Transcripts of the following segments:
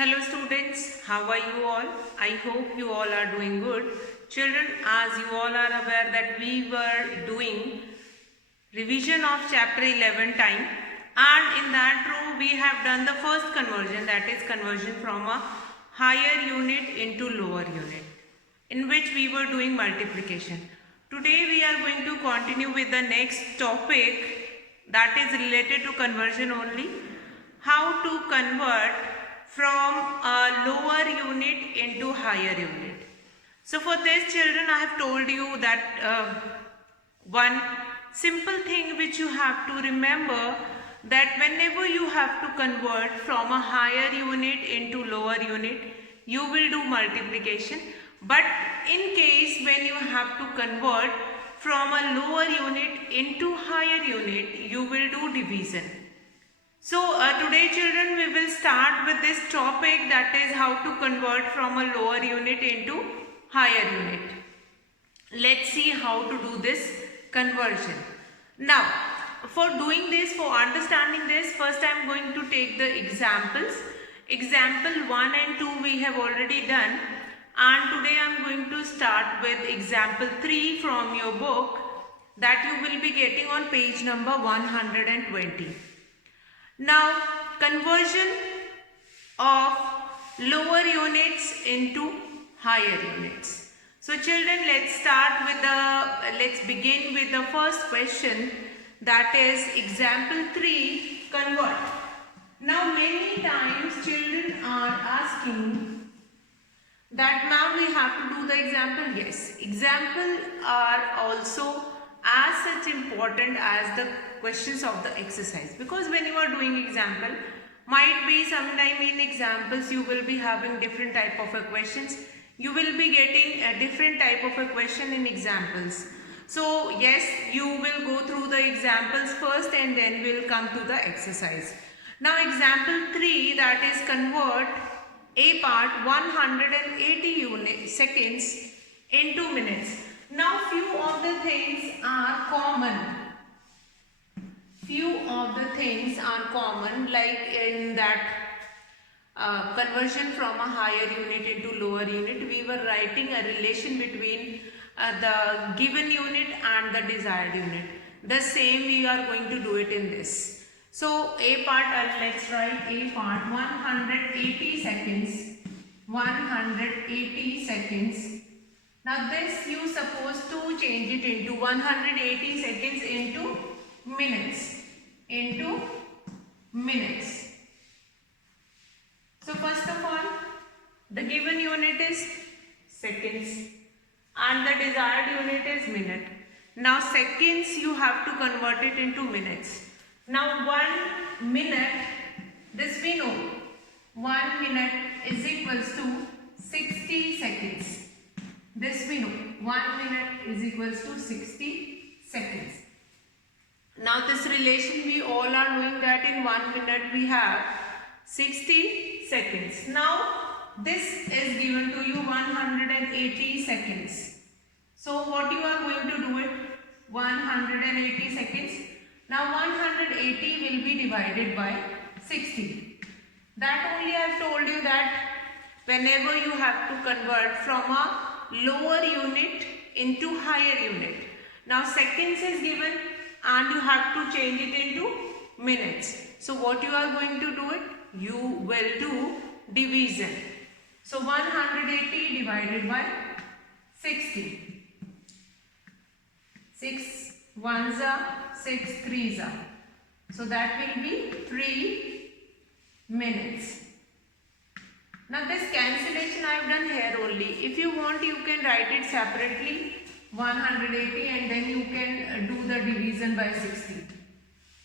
Hello students, how are you all? I hope you all are doing good. Children, as you all are aware that we were doing revision of chapter 11 time, and in that row we have done the first conversion, that is conversion from a higher unit into lower unit, in which we were doing multiplication. Today we are going to continue with the next topic, that is related to conversion only. How to convert from a lower unit into higher unit. So for this, children, I have told you that one simple thing which you have to remember, that whenever you have to convert from a higher unit into lower unit, you will do multiplication. But in case when you have to convert from a lower unit into higher unit, you will do division. So today, children, we will start with this topic, that is how to convert from a lower unit into higher unit. Let's see how to do this conversion. Now, for doing this, for understanding this, first I am going to take the examples. Example 1 and 2 we have already done, and today I am going to start with example 3 from your book, that you will be getting on page number 120. Now, conversion of lower units into higher units. So children, let's begin with the first question, that is example 3, convert. Now many times children are asking that, ma'am, we have to do the example. Yes, examples are also as such important as the questions of the exercise, because when you are doing example, might be sometime in examples you will be having different type of a questions, you will be getting a different type of a question in examples. So yes, you will go through the examples first and then we'll come to the exercise. Now example 3, that is convert a part 180 seconds into minutes. Now few of the things are common. Few of the things are common, like in that conversion from a higher unit into lower unit, we were writing a relation between the given unit and the desired unit. The same we are going to do it in this. So a part, let's write a part 180 seconds. 180 seconds. Now this you supposed to change it into 180 seconds into minutes. Into minutes. So first of all, the given unit is seconds and the desired unit is minute. Now seconds you have to convert it into minutes. Now 1 minute, this we know, 1 minute is equals to 60 seconds. This we know, 1 minute is equals to 60 seconds. Now this relation we all are knowing that in 1 minute we have 60 seconds. Now this is given to you 180 seconds. So what you are going to do it, 180 seconds. Now 180 will be divided by 60. That only I have told you that whenever you have to convert from a lower unit into higher unit. Now seconds is given and you have to change it into minutes. So what you are going to do it? You will do division. So 180 divided by 60. 6 ones are 6 threes are. So that will be 3 minutes. Now this cancellation I have done here only. If you want, you can write it separately, 180, and then you can do the division by 60.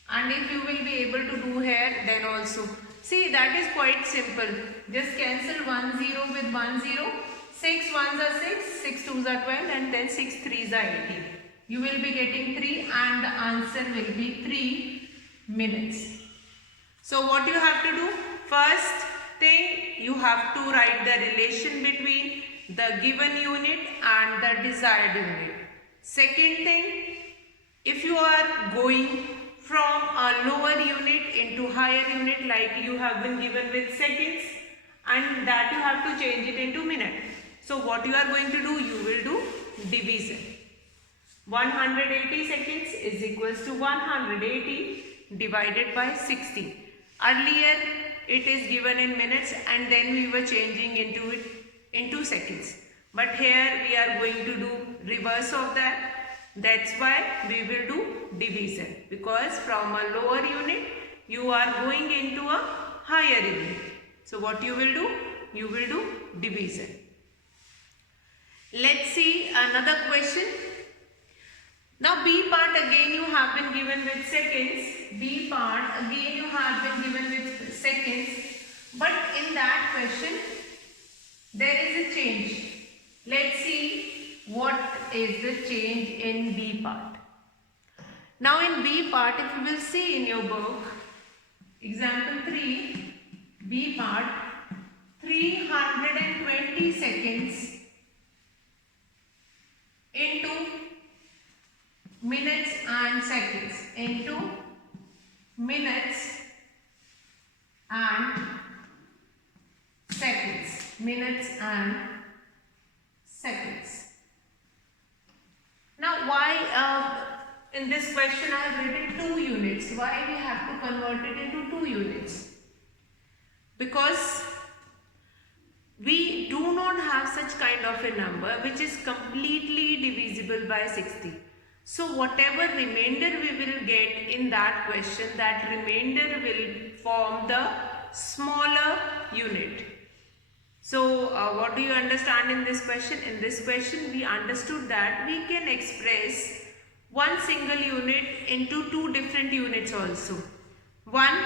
And if you will be able to do here, then also. See, that is quite simple. Just cancel 1 0 with 1 0. 6 ones are 6, 6 twos are 12, and then 6 threes are 18. You will be getting 3 and the answer will be 3 minutes. So what you have to do? First thing, you have to write the relation between the given unit and the desired unit. Second thing, if you are going from a lower unit into higher unit, like you have been given with seconds, and that you have to change it into minute. So what you are going to do, you will do division. 180 seconds is equals to 180 divided by 60. Earlier it is given in minutes and then we were changing into it into seconds. But here we are going to do reverse of that. That's why we will do division, because from a lower unit you are going into a higher unit. So what you will do? You will do division. Let's see another question. Now B part again you have been given with seconds. B part again you have been given with seconds. But in that question there is a change. Let's see what is the change in B part. Now in B part, if you will see in your book, example 3, B part, 320 seconds into minutes and seconds, into minutes and seconds, minutes and seconds. Now why in this question I have written 2 units. Why we have to convert it into 2 units? Because we do not have such kind of a number which is completely divisible by 60. So whatever remainder we will get in that question, that remainder will form the smaller unit. So what do you understand in this question? In this question we understood that we can express one single unit into 2 different units also. One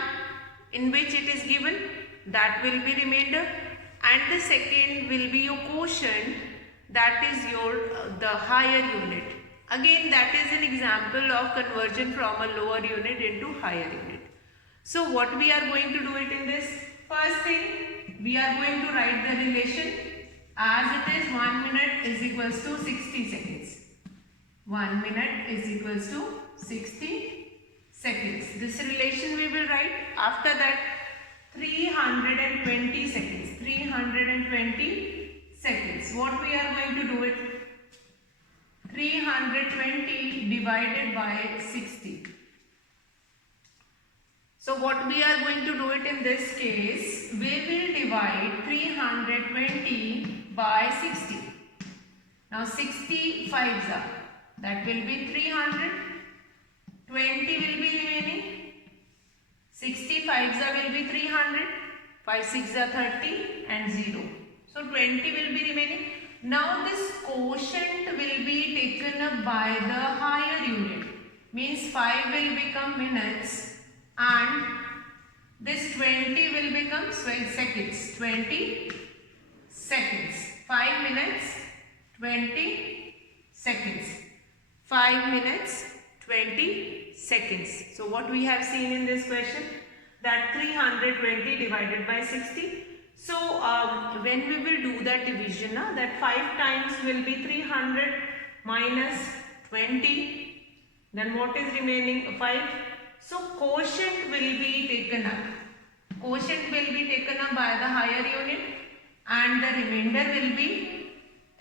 in which it is given, that will be remainder, and the second will be your quotient, that is your the higher unit. Again that is an example of conversion from a lower unit into higher unit. So what we are going to do it in this? First thing, we are going to write the relation as it is 1 minute is equals to 60 seconds. 1 minute is equals to 60 seconds. This relation we will write. After that 320 seconds. 320 seconds. What we are going to do it? 320 divided by 60. So what we are going to do it in this case, we will divide 320 by 60. Now 60 5s are, that will be 300, 20 will be remaining, 60 5s are will be 300, 5 6 are 30 and 0. So 20 will be remaining. Now this quotient will be taken up by the higher unit, means 5 will become minutes and this 20 will become seconds. 20 seconds. 5 minutes 20 seconds. 5 minutes 20 seconds. So what we have seen in this question, that 320 divided by 60. So when we will do that division, that 5 times will be 300 minus 20, then what is remaining? 5. So quotient will be taken up. Quotient will be taken up by the higher unit and the remainder will be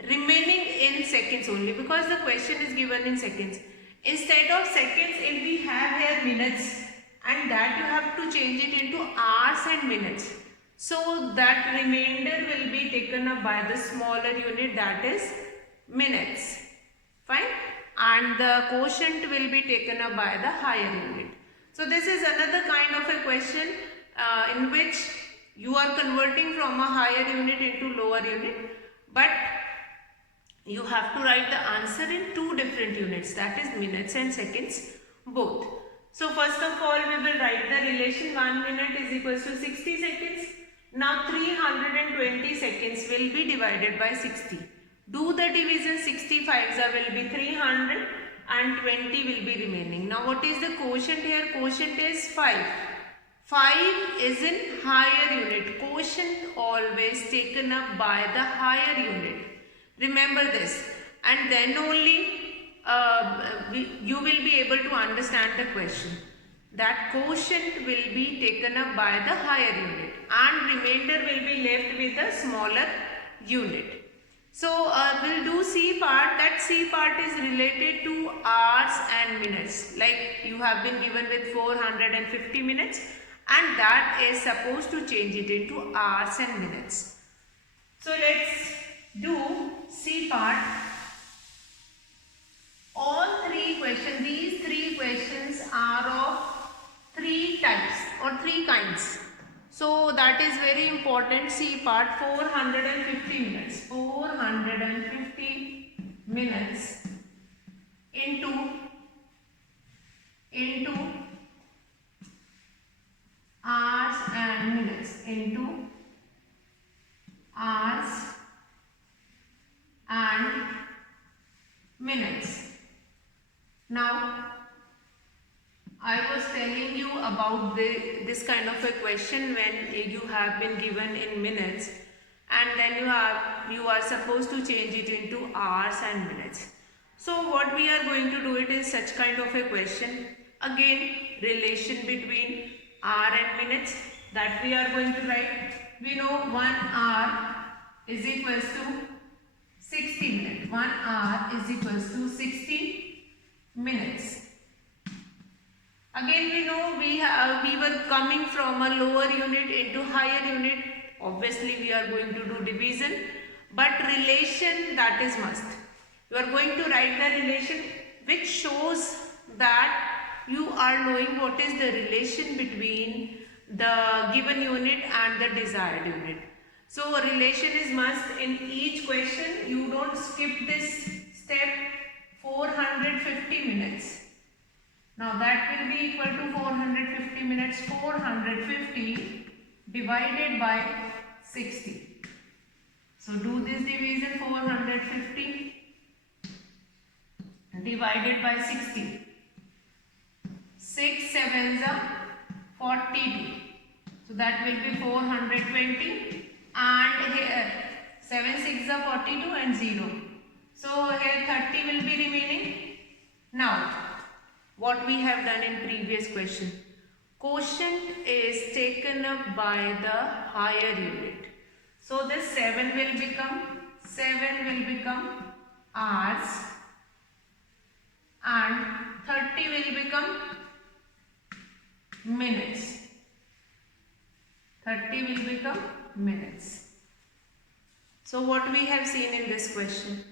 remaining in seconds only, because the question is given in seconds. Instead of seconds, if we have here minutes, and that you have to change it into hours and minutes. So that remainder will be taken up by the smaller unit, that is minutes. Fine. And the quotient will be taken up by the higher unit. So this is another kind of a question in which you are converting from a higher unit into lower unit, but you have to write the answer in 2 different units, that is minutes and seconds both. So first of all we will write the relation 1 minute is equals to 60 seconds. Now 320 seconds will be divided by 60. Do the division. 65 will be 300 and 20 will be remaining. Now what is the quotient here? Quotient is 5. 5 is in higher unit. Quotient always taken up by the higher unit. Remember this, and then only you will be able to understand the question. That quotient will be taken up by the higher unit and remainder will be left with a smaller unit. So we'll do C part. That C part is related to hours and minutes. Like you have been given with 450 minutes and that is supposed to change it into hours and minutes. So let's do C part. All three questions, these three questions are of three types or three kinds. So that is very important. C part, 450 minutes. 450 minutes into hours and minutes, into hours and minutes. Now I was telling you about this kind of a question when you have been given in minutes and then you are supposed to change it into hours and minutes. So what we are going to do it is such kind of a question. Again, relation between hour and minutes, that we are going to write. We know 1 hour is equals to 60 minutes. 1 hour is equals to 60 minutes. Again we know we were coming from a lower unit into higher unit. Obviously we are going to do division, but relation, that is must. You are going to write the relation which shows that you are knowing what is the relation between the given unit and the desired unit. So a relation is must in each question. You don't skip this step. 450 minutes. Now that will be equal to 450 minutes. 450 divided by 60. So do this division. 450 divided by 60. 6 7s are 42. So that will be 420 and here 7 6 are 42 and 0. So here 30 will be remaining. Now what we have done in previous question, quotient is taken up by the higher unit. So this 7 will become hours and 30 will become minutes. 30 will become minutes. So what we have seen in this question,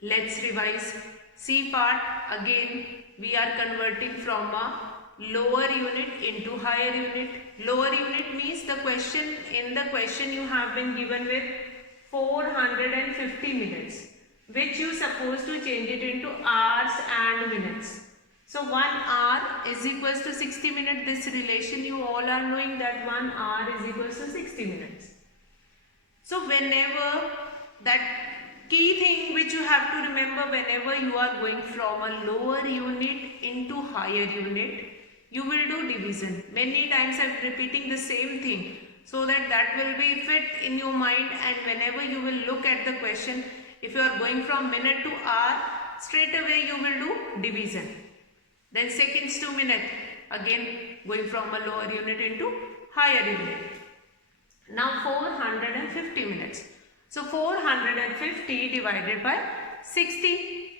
let's revise. C part, again we are converting from a lower unit into higher unit. Lower unit means the question, in the question you have been given with 450 minutes, which you supposed to change it into hours and minutes. So 1 hour is equals to 60 minutes. This relation you all are knowing that 1 hour is equals to 60 minutes. So whenever, that key thing which you have to remember, whenever you are going from a lower unit into higher unit, you will do division. Many times I am repeating the same thing so that will be fit in your mind, and whenever you will look at the question, if you are going from minute to hour, straight away you will do division. Then seconds to minute, again going from a lower unit into higher unit. Now 450 minutes. So 450 divided by 60.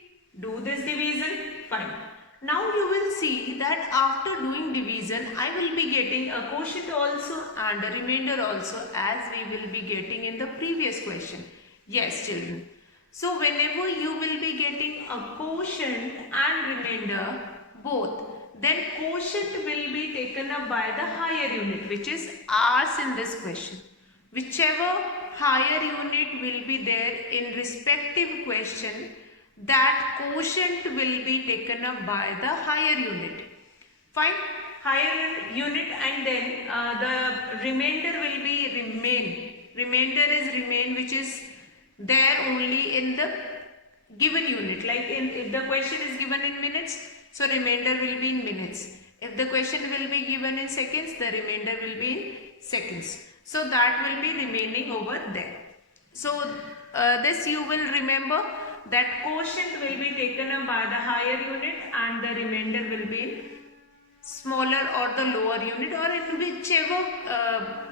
Do this division. Fine. Now you will see that after doing division, I will be getting a quotient also and a remainder also, as we will be getting in the previous question. Yes, children. So whenever you will be getting a quotient and remainder both, then quotient will be taken up by the higher unit, which is hours in this question. Whichever higher unit will be there in respective question, that quotient will be taken up by the higher unit. Fine, higher unit, and then the remainder will be remain. Remainder is remain, which is there only in the given unit. Like if the question is given in minutes, so remainder will be in minutes. If the question will be given in seconds, the remainder will be in seconds. So that will be remaining over there. So this you will remember, that quotient will be taken up by the higher unit and the remainder will be in smaller or the lower unit, or in whichever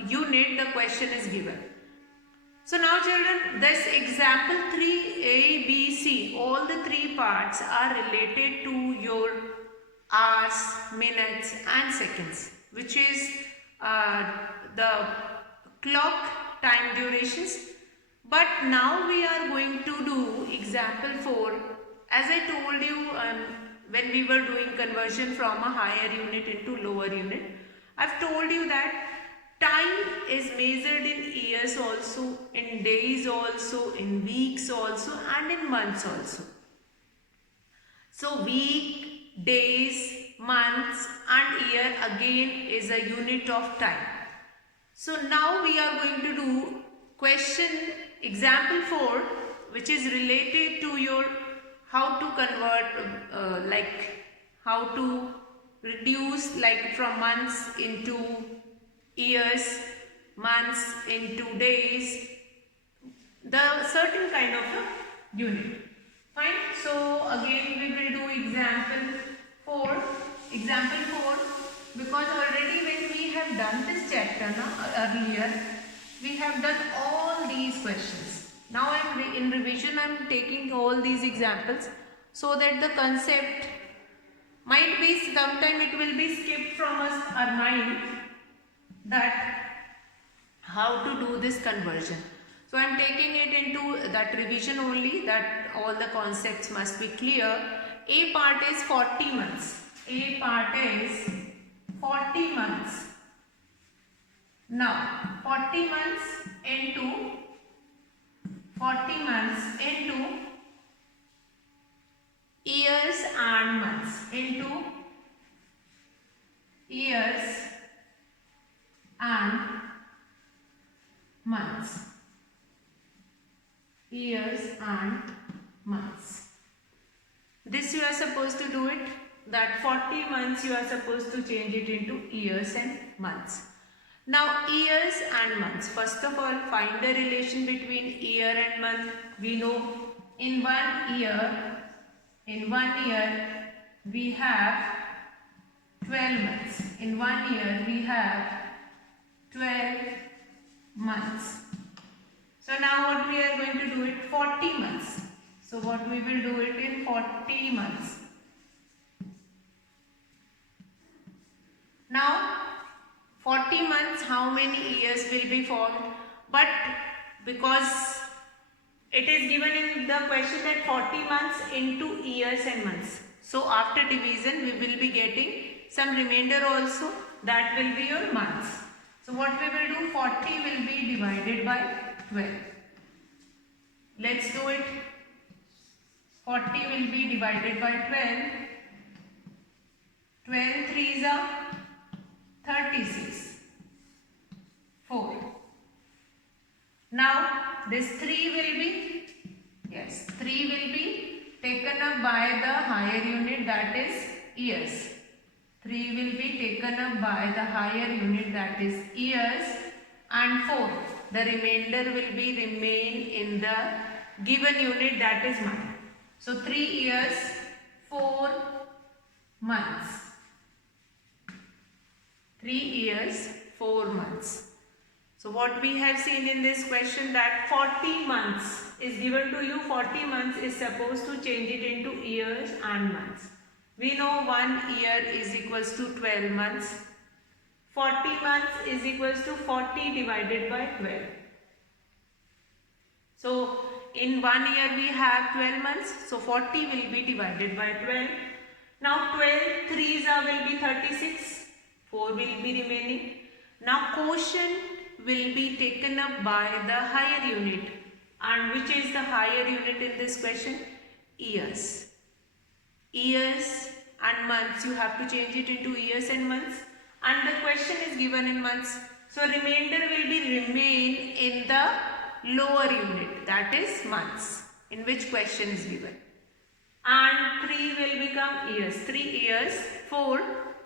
unit the question is given. So now children, this example 3A, B, C, all the three parts are related to your hours, minutes and seconds, which is the clock time durations. But now we are going to do example 4. As I told you when we were doing conversion from a higher unit into lower unit, I've told you that time is measured in years also, in days also, in weeks also and in months also. So week, days, months and year again is a unit of time. So now we are going to do question example 4, which is related to your how to convert like how to reduce like from months into years, months into days, the certain kind of a unit. Fine. So again we will do example 4. Example 4, because already when we have done this chapter earlier, we have done all these questions. Now in revision I am taking all these examples so that the concept might be, sometime it will be skipped from our mind, that how to do this conversion. So I am taking it into that revision only, that all the concepts must be clear. A part is 40 months. A part is 40 months. Now 40 months into years and months, into years and months. Years and months. This you are supposed to do it, that 40 months you are supposed to change it into years and months. Now years and months, first of all find the relation between year and month. We know in 1 year we have 12 months. In 1 year we have 12 months. So now what we are going to do it 40 months. So what we will do it in 40 months. Now 40 months, how many years will be formed? But because it is given in the question that 40 months into years and months. So after division we will be getting some remainder also, that will be your months. So what we will do, 40 will be divided by 12. Let's do it. 40 will be divided by 12. 12 3s are 36. 4. Now this 3 will be, yes, 3 will be taken up by the higher unit, that is years. 3 will be taken up by the higher unit, that is years, and 4. The remainder will be remain in the given unit, that is month. So 3 years, 4 months. 3 years, 4 months. So what we have seen in this question, that 40 months is given to you. 40 months is supposed to change it into years and months. We know 1 year is equals to 12 months. 40 months is equals to 40 divided by 12. So in 1 year we have 12 months. So 40 will be divided by 12. Now 12 3s will be 36. 4 will be remaining. Now quotient will be taken up by the higher unit. And which is the higher unit in this question? Years. Years and months, you have to change it into years and months. And the question is given in months. So remainder will be remain in the lower unit, that is months, in which question is given. And 3 will become years. 3 years, 4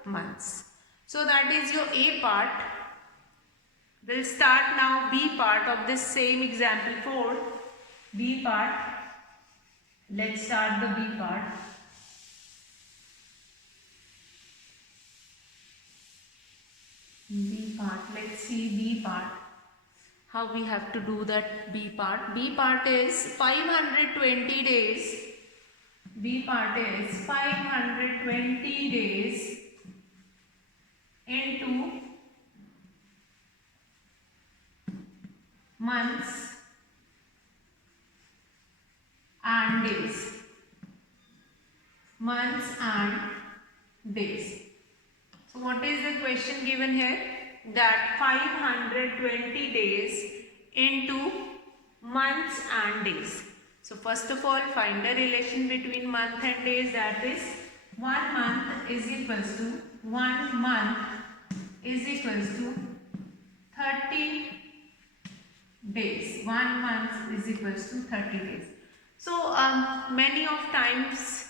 months. So that is your A part. We'll start now B part of this same example 4. B part. Let's start the B part. B part. Let's see B part. How we have to do that B part. B part is 520 days. B part is 520 days into months and days. Months and days. So what is the question given here? That 520 days into months and days. So first of all, find the relation between month and days. That is 1 month is equals to 1 month is equals to 30 days. 1 month is equals to 30 days. So many of times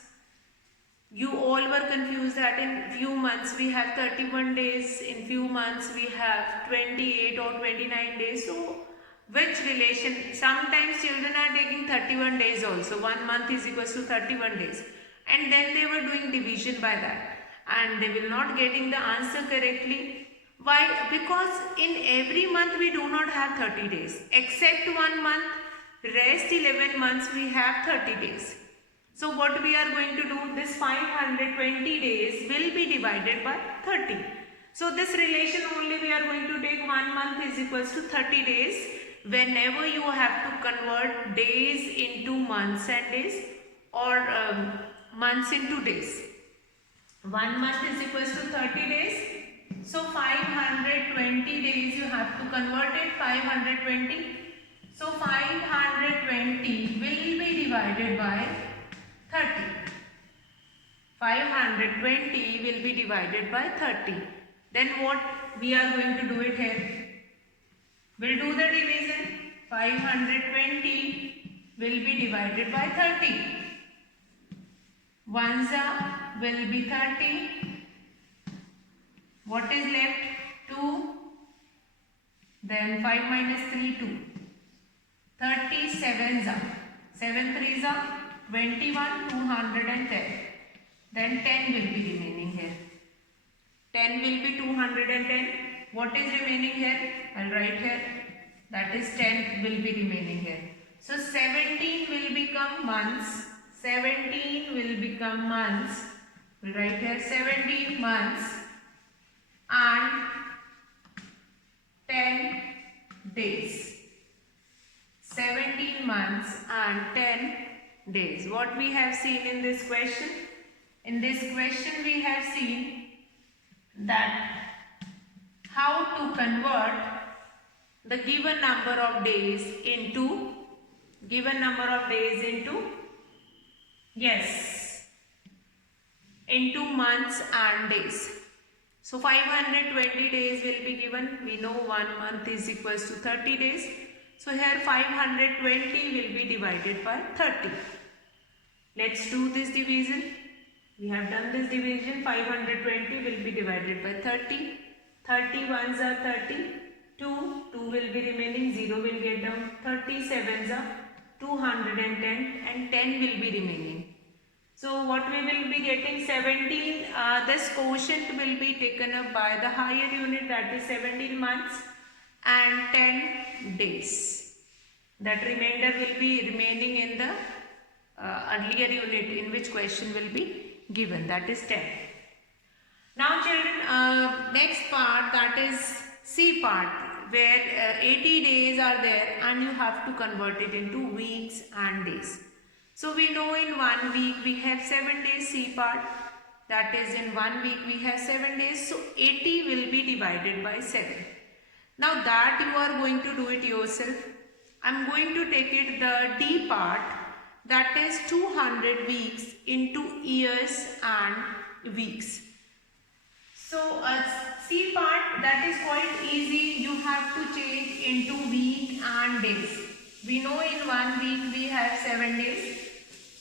you all were confused that in few months we have 31 days, in few months we have 28 or 29 days. So which relation? Sometimes children are taking 31 days also. 1 month is equals to 31 days. And then they were doing division by that. And they will not getting the answer correctly. Why? Because in every month we do not have 30 days. Except 1 month, rest 11 months we have 30 days. So what we are going to do, this 520 days will be divided by 30. So this relation only we are going to take 1 month is equals to 30 days. Whenever you have to convert days into months and days or months into days. 1 month is equals to 30 days. So 520 days you have to convert it, 520. So 520 will be divided by 30. 520 will be divided by 30. Then what we are going to do it here? We'll do the division. 520 will be divided by 30. 1s will be 30. What is left? 2. Then 5 minus 3, 2. 37s 7 3s 21, 210. Then 10 will be remaining here. 10 will be 210. What is remaining here? I'll write here. That is 10 will be remaining here. So 17 will become months. 17 will become months. We'll write here 17 months and 10 days. 17 months and 10 days. What we have seen in this question? In this question we have seen that how to convert the given number of days into into months and days. So 520 days will be given. We know 1 month is equals to 30 days. So here 520 will be divided by 30. Let's do this division. We have done this division. 520 will be divided by 30. 30 ones are 30. 2 will be remaining. 0 will get down. 37s are 210 and 10 will be remaining. So what we will be getting 17. This quotient will be taken up by the higher unit, that is 17 months and 10 days. That remainder will be remaining in the earlier unit in which question will be given, that is 10. Now children, next part, that is C part, where 80 days are there and you have to convert it into weeks and days. So we know in 1 week we have 7 days, C part, that is in 1 week we have 7 days. So 80 will be divided by 7. Now that you are going to do it yourself. I am going to take it the D part, that is 200 weeks into years and weeks. So C part, that is quite easy. You have to change into week and days. We know in 1 week we have 7 days.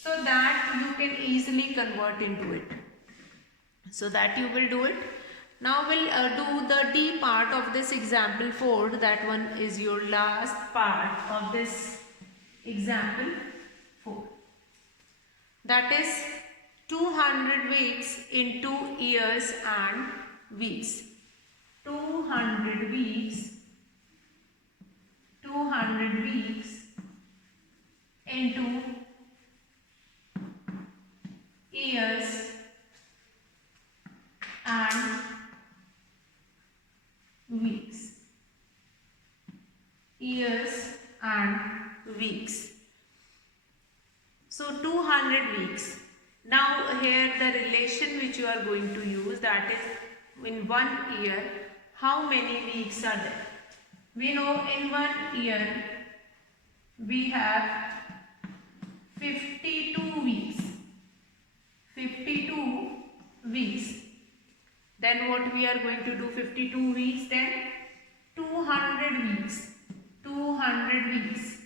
So that you can easily convert into it. So that you will do it. Now we'll do the D part of this example 4. That one is your last part of this example 4. That is 200 weeks into years and weeks. 200 weeks into years and weeks. Years and weeks. So 200 weeks. Now here the relation which you are going to use, that is in 1 year how many weeks are there. We know in 1 year we have 52 weeks. 52 weeks. Then what we are going to do 52 weeks, then 200 weeks. 200 weeks.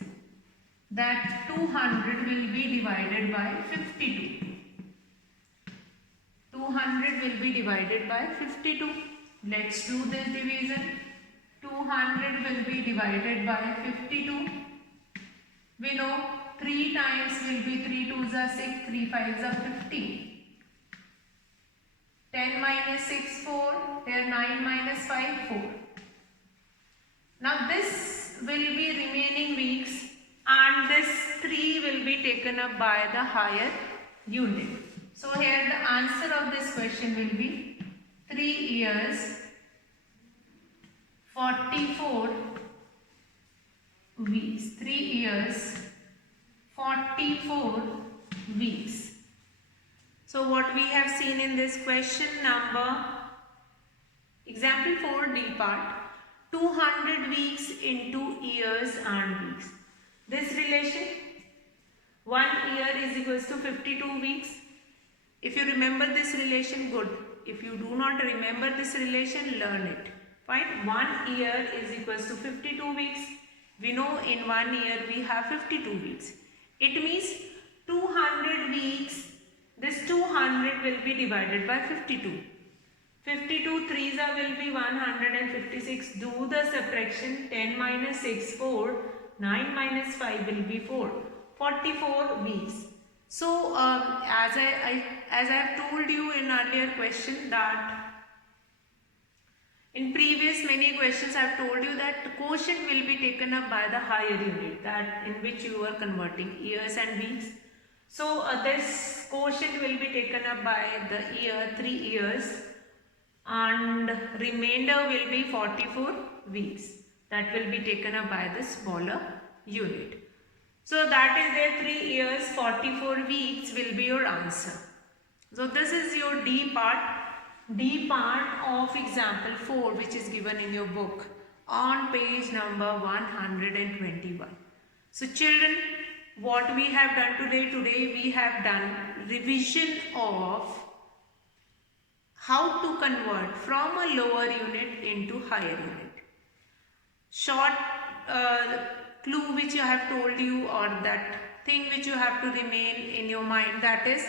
That 200 will be divided by 52. 200 will be divided by 52. Let's do this division. 200 will be divided by 52. We know 3 times will be 3 2s are 6, 3 5s are 15. 10 minus 6, 4. There 9 minus 5, 4. Now this will be remaining weeks and this 3 will be taken up by the higher unit. So here the answer of this question will be 3 years 44 weeks. 3 years 44 weeks. So what we have seen in this question number, example 4D part, 200 weeks into years and weeks. This relation, 1 year is equals to 52 weeks. If you remember this relation, good. If you do not remember this relation, learn it. Fine. 1 year is equals to 52 weeks. We know in 1 year we have 52 weeks. It means 200 weeks, this 200 will be divided by 52. 52 3s will be 156. Do the subtraction. 10 minus 6, 4. 9 minus 5 will be 4. 44 weeks. So as I have told you in earlier question that in previous many questions I have told you that the quotient will be taken up by the higher unit, that in which you are converting years and weeks. So this quotient will be taken up by the year, 3 years, and remainder will be 44 weeks. That will be taken up by the smaller unit. So that is there, 3 years 44 weeks will be your answer. So this is your D part of example 4, which is given in your book on page number 121. So children, what we have done today we have done revision of how to convert from a lower unit into higher unit. Short clue which I have told you, or that thing which you have to remain in your mind, that is,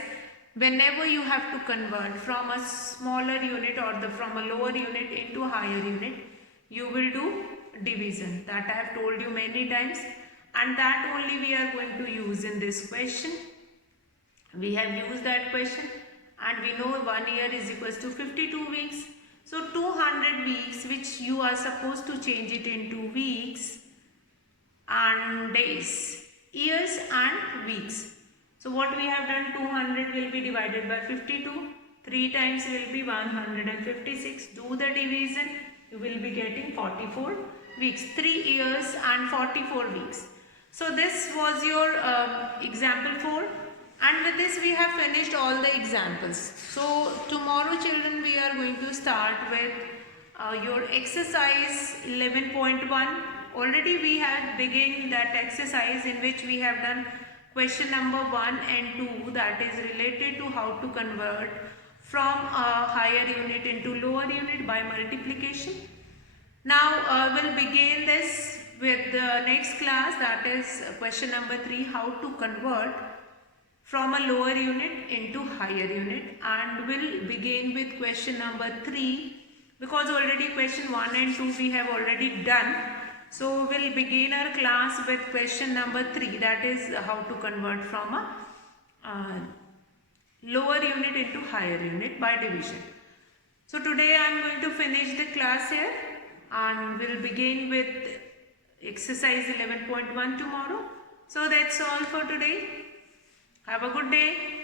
whenever you have to convert from a smaller unit or from a lower unit into a higher unit, you will do division. That I have told you many times, and that only we are going to use in this question. We have used that question, and we know 1 year is equals to 52 weeks. So 200 weeks, which you are supposed to change it into weeks and days, years and weeks. So what we have done, 200 will be divided by 52, 3 times will be 156. Do the division, you will be getting 44 weeks, 3 years and 44 weeks. So this was your example 4, and with this we have finished all the examples. So tomorrow children, we are going to start with your exercise 11.1. Already we have begun that exercise in which we have done question number 1 and 2, that is related to how to convert from a higher unit into lower unit by multiplication. Now we'll begin this with the next class, that is question number 3, how to convert from a lower unit into higher unit, and we'll begin with question number 3 because already question 1 and 2 we have already done. So we'll begin our class with question number 3, that is how to convert from a lower unit into higher unit by division. So today I am going to finish the class here and we'll begin with exercise 11.1 tomorrow. So that's all for today. Have a good day.